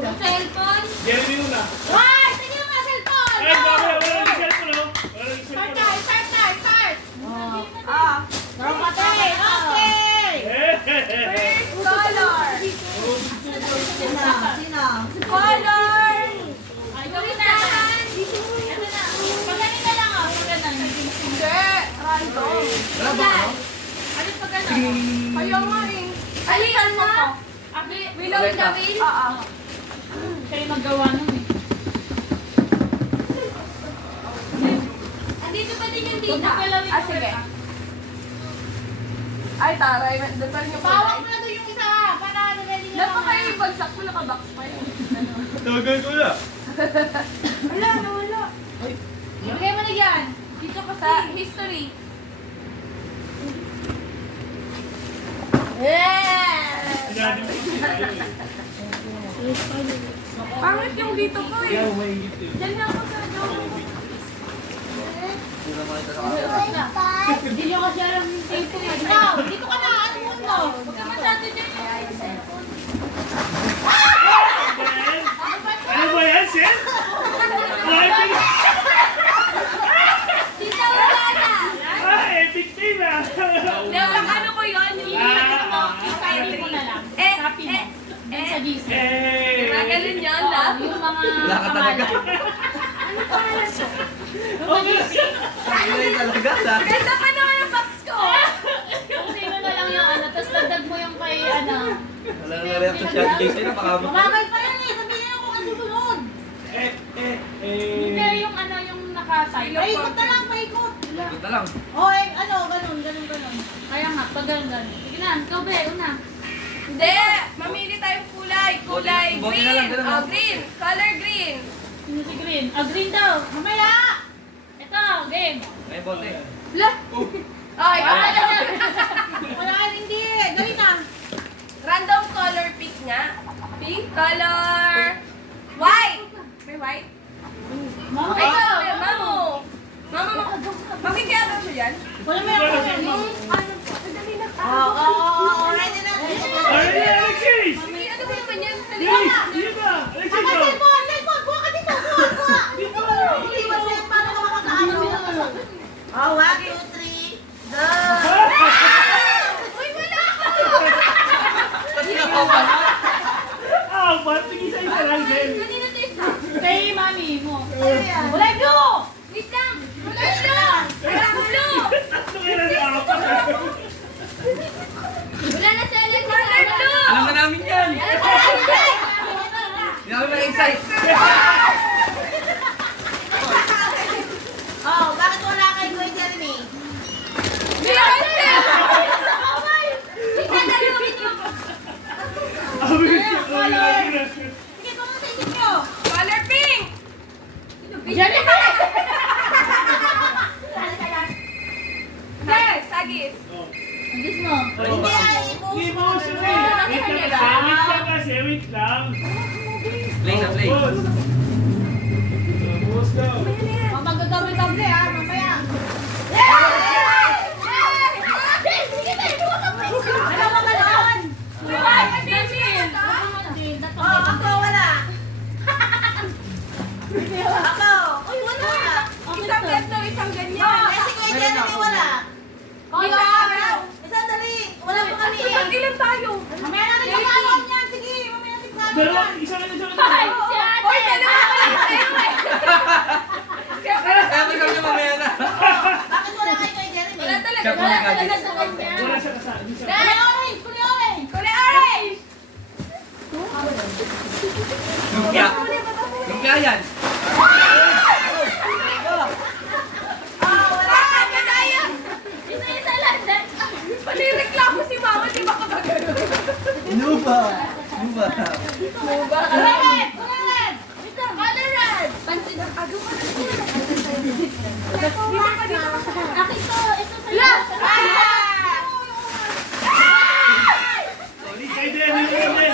Cellphone? Jeremy una. Why? Saan yung mga cellphone? Ay, wala nang cellphone, no? Wala nang Start cellphone. na, start. Okay. First color. Sino? Color. Ay, gawin natin. Ito na. Pagkanin na lang, pagkanin. Hindi. Random. Wala ba ano? Ano pagkanin? Kayo nga eh. Alisan mo. Willow in the wheel? Oo. Kayo maggawa nun eh. Andito pa din yung tita. Sige. Ay, taray. Depal niyo pa. Bawak mo na doon yung isa. Para ready nyo Dapat kayo yung bagsak ko, nakabox pa yun. Tawagan ko na. Wala, nawala. Ibigay mo na yan. Dito ka Sa history. Sinabi mo Pangit yung dito ko eh. Yan, mahigit eh. Diyan nga ako sa joke. Hindi naman ito sa kanila. Hindi nyo kasi alam yung tape mo. Ikaw, dito ka na. Ano mo no? Huwag ka masyado dyan. Ano ba yan, Sir? Ay, Tita, wala na. epic team ah. Dapat ano ko yun? Yung Copy mo na lang. Copy mo. Dun sa GC. Diba ganun yun, love? Yung mga Wala ka talaga. Ano pangalan siya? Yung sa GC. Hindi talaga sa akin. Ganda pa naman yung box ko. Kung sino na lang yung ano, tapos dagdag mo yung kay ano. Wala na reaction siya. Jason na baka mo. Mabagal pa yan eh. Sabihin niyo kung ano susunod. Hindi yung ano, yung naka-side. Paikot na lang, paikot. Ito lang. Oy, ano, ganun. Kaya nga, pag ganun. Sige na, ikaw be, una. Hindi! Mamili tayong kulay. Kulay Bote na lang, green. ganun, no? Green. Color green. Sino si Green? Ah, Green daw. Mamaya! Ito, game. May bote. Lah! Ay, Wala ka hindi. Galing na. random color pick nga. Pink color. White. May white? Mama, Ikaw, Mamo. Mama, magkikiyama mo yan? wala mo yung Yung ano po, madali na ready na. Ay, Alexis! Sige, ano ba naman yan? Sa Sige ba? Alexis, Ang go! cellphone, buha ka dito, buha. Dito! Hindi ba siya para ka makakaano? Oh, 1, 2, 3, go! Uy, wala ka! Pati ako pa. Ah, ba't sige sa isa lang din? Kanina to isa. Kay mami mo. Ano yan? Wala yung blue! Wait lang! Wala siya! Wala ko blue! Tatlo kayo na sa apat. Wala na sa electric blue! Alam na namin yan. Hindi namin ma-excite. Oh, bakit wala kay Kuya Jeremy? Sige, kung sa isip nyo. Color pink! Jeremy ka! Yes, sagis. Agis mo. Hindi ay, mo siya eh. Wait lang kasi, wait lang. Play na play. Boss daw. Oh, magdodoble-doble ah, mamaya. Ano ba ganon? Oh, ako wala. Ako. Uy, wala. Isang ganito, isang ganyan. Oh, kasi Kuya Jeremy wala. Oh, isang dali. Wala pa kami Kasi eh. ilan tayo? Mamaya natin pag-alam yan. Sige, mamaya natin pag-alam Dalawa, yan. isa lang isa lang. Uy, dalawa ka lang tayo eh. Kaya pala Kaya ko sabi niya mamaya na. Bakit wala kay Kuya Jeremy? wala talaga. Siya po Wala nag-agis. talaga sa kanya. Wala siya kasama. Kulay orange, kulay orange. Kulay orange! Lumpia. Lumpia yan. Wala ka na tayo. Isa-isa lang. Palireklamo si mama, di ba kapag Lupa. Lupa. Kulay red, kulay red. Color red! Pansin ang agaw ka na siya. Dito ka sa Akin to, ito sa'yo. Last! Kay Jeremy, Jeremy.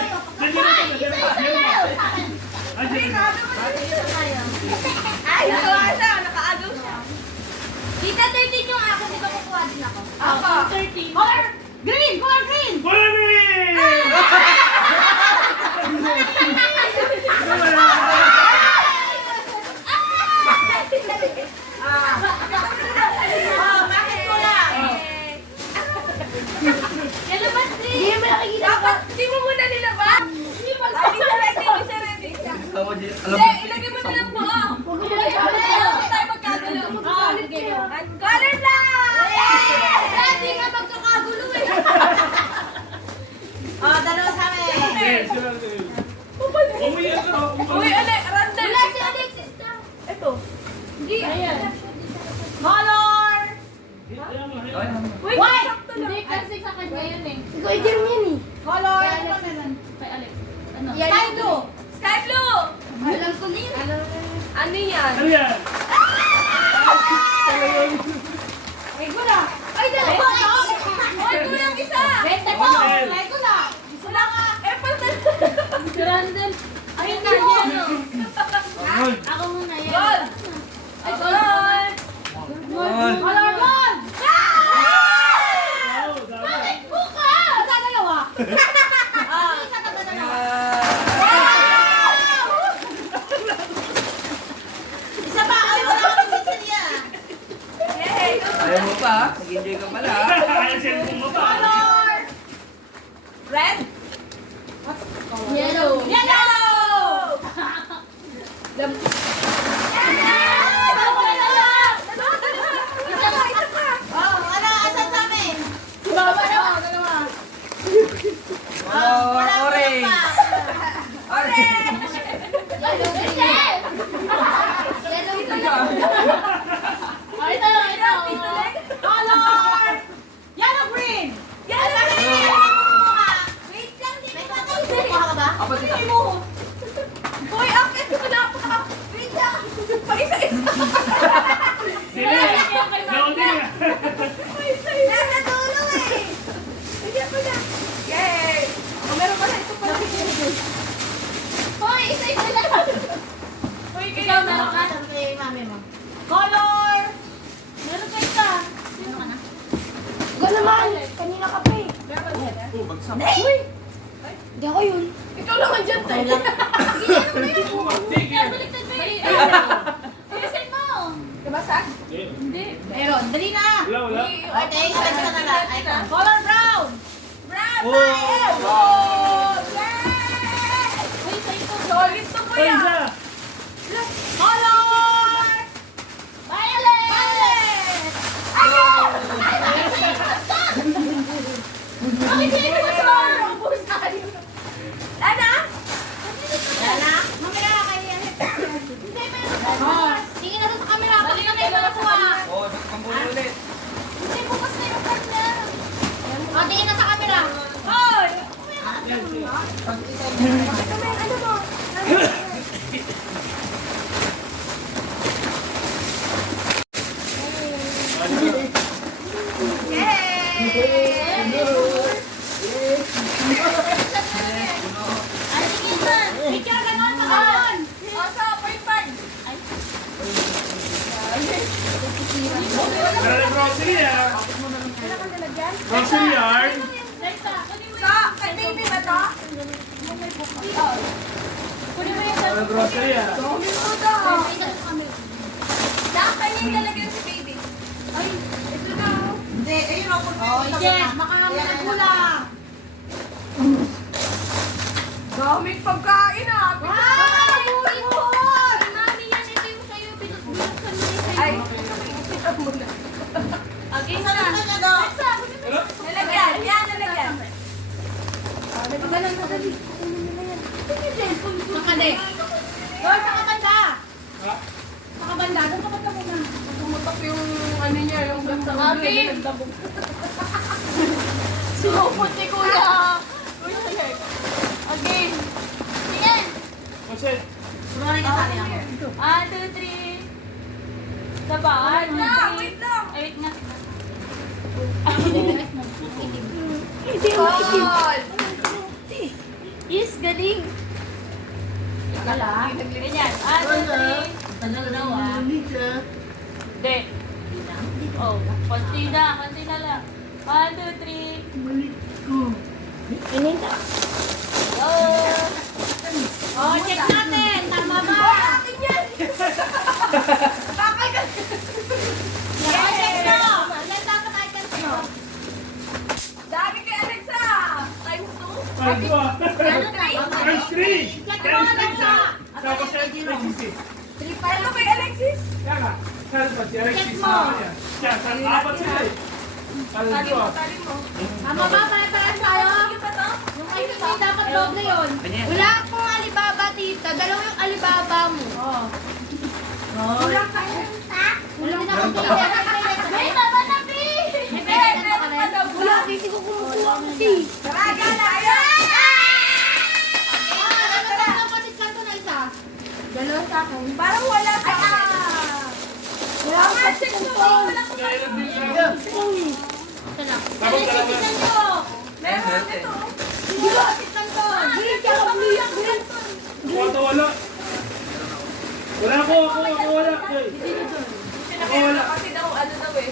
Ay, nagawa siya. Nakaagaw siya. Tita, 13 yung akin. Di ba kukuha din ako? Ako. 13. Color green, color green. Jeremy! Tama dyan. Alam Hindi, mo. ilagay mo na lang po. Hindi tayo magkagulo. Color blind! Hindi nga magkakagulo eh. Dalawa sa amin. Yes, yes. Umiyak ka. Uy, random. Wala si Alexis na. Ito. Hindi. Ayan. Color! Ay, Wait, sakto lang. Hindi kasi sa kanya yun eh. Ikaw i-game yan eh. Color! Kay Alex. Ano? Sky blue! Sky blue. Alam ko na yun. Ano yan? Ano yan? Ay, wala. Ay, dalawa. Ay, kulang isa. Bente ko. Hotel. Ay, ko na. Wala ka. Apple na. Random. Ayun na Gold. yan. Gold. Ako muna yan. Gold. Ay, gold. Gold. Color gold! Wow, dapat. Bukas! Sa dalawa. Isa ka ba dalawa? Isa pa. Ay, wala ka ng sisiliya. Yay. Ayaw mo pa, ha? Nag-enjoy ka pala, ha? Ayaw siya mo pa. Color! Red. Yellow. Yellow! Oh, ano? Asan sa amin? Oh, Wala ko orange. pa. Oh, ito. Color! Yellow green! Yellow green! Wait lang, di ba tayo? Mukha ka ba? Apa si Hindi mo. Uy, akit ko na pa. Wait lang. Paisa-isa. Sila. Loading ah. Nasa dulo eh. Ayan ko na. Yay. Oh, meron pala ito pala. Hoy, isa-isa lang. Uy, Ikaw meron ka? Sabi kay mami mo. Color! Meron ka isa. Sino ka na? Ikaw naman. Kanina ka pa eh. Oh, bagsak. Uy! Hindi ako yun. Ikaw naman dyan, tayo. Sige. Baliktad mo eh. Ayusin mo. Kabasag? Hindi. Meron. Dali na. Wala, wala. Okay, isa na lang. Icon. Color brown! Brown. Oh. Oh, yay. Uy, sa ito. Solid to po Ay, yan. isa. Color! Violet. Bakit hindi mo sa ubusan? Ana? Lala? Mamaya na kayo yan. Hindi, meron. Tingin na doon sa camera. Pag na kayo nakakuha. Oh, pambulo ulit. Hindi, bukas na yung camera. O, tingin na sa camera. Hoy! Ano mo? Ang tingin man. Picture ka nun, makaon. Oso, point. Meron ng grocery ah. Grocery yarn. Lexa, kunin mo So, kay baby ba to? Kunin mo yung Meron ng grocery ah. Dami mo daw. Dapat niya nalagyan si baby. Ay, ito na. Hindi, ayun ako. Oh, yes, makakami ng kulang. Daming pagkain ah. Wow! Ipon! Mami, yan. Ito yung sa'yo. Binuksan mo yung sa'yo. Ay, kita mo na. Okay Saan na. ka niya doon? Nalagyan, yan, nalagyan. Makade. Doon, sa kabanda. Ha? Sa kabanda, doon ka banda muna. Tumutok yung ano niya, yung vlog sa ulo. Abi. Nagdabog. Sinupot ni Kuya. Okay. Tingin. Kasi, Turuan ka sa akin ako. 1, 2, 3. Saba. Wait lang, wait lang. Ay, wait nga. Gold. Yes, galing. Kala? Ganyan. 1, 2, 3. Tagal daw ah. Hindi. Oh, konti na lang. 1, 2, 3. Oh, check natin. Tama ba? Akin yan. Bakal ka. Oh, check na. Ilan dapat items mo? Dami kay Alexa. Times 2. ay, ito ah. Ano tayo? Times 3. Check mo, Alexa. Tapos si Alexis eh. Ano kay Alexis? Kaya nga, saan ba si Alexis Check mo. na kanya? Siya, apat sila eh. Ano Tali ito? mo, tali mo. Tama ba? Pare-pares tayo? Kita to? Yung kay Titi dapat doble yun. Wala akong Alibaba, tita. Dalawa yung Alibaba mo. Oo. Wala ka. Wala din ako tita. May tama na, Pi! May pera ka rin. Wala, Titi ko kumukuha ko, Ti. Taraga na, ayan! Dalawa sa akin. Parang wala sa akin. Wala Wala ka check sa mo. kumpong. Wala ko Kaya lang din siya. Ito na. Tapos dalawa. Tignan nyo. Meron ito. Hindi ko tignan to. Green, kaya umiyak. Green. Wala, wala. Wala ako wala. Hey. Pinakita kasi daw, ano daw eh.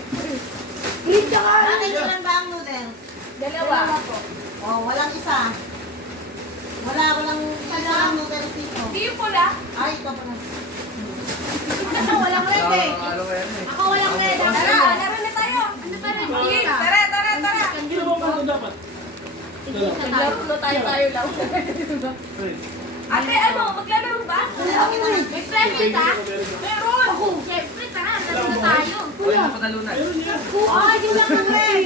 Green ka ka. Bakit ilan ba ang noodles? Dalawa. Oh, walang isa. Walang isa ang noodles dito. Hindi yung pula. Ay, ito pa na. Ako walang red eh. Ano kaya na eh? Ako walang red. Ako Tara, walang laro na tayo. Ano pa rin? Sige, tara, tara, tara. Sino ba ano dapat? Maglaro na tayo lang. Hey. Ate, ano, maglalaro ba? May friendship ha? Meron. Ako. Siyempre, tara. Laro na tayo. Uy, ano patalunan? Meron niya. Ay, yun lang ang red.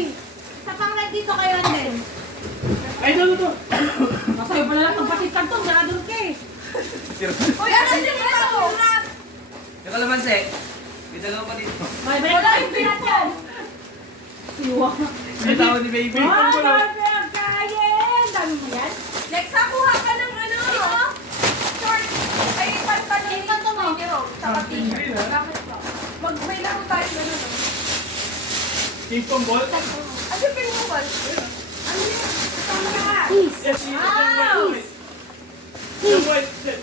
Sa pang red dito kayo din. Ay, ito. Masaya pala lang pagpatid ka to. Garadol ka eh. Uy, ano yung ito? Yung kalamansi. May dalawa pa dito. Wala yung pinat yan. May tawag ni baby. Next, kuha ka ng ano. Short. Ay, pantalon. Ay, pantalon mo. Hindi raw. Saka t-shirt. Bakit ba? May laro tayo ganun. King Kong ball. Ano yung pinubal? Ano yun? Tama na. Yes, yes, yes. Yes, yes.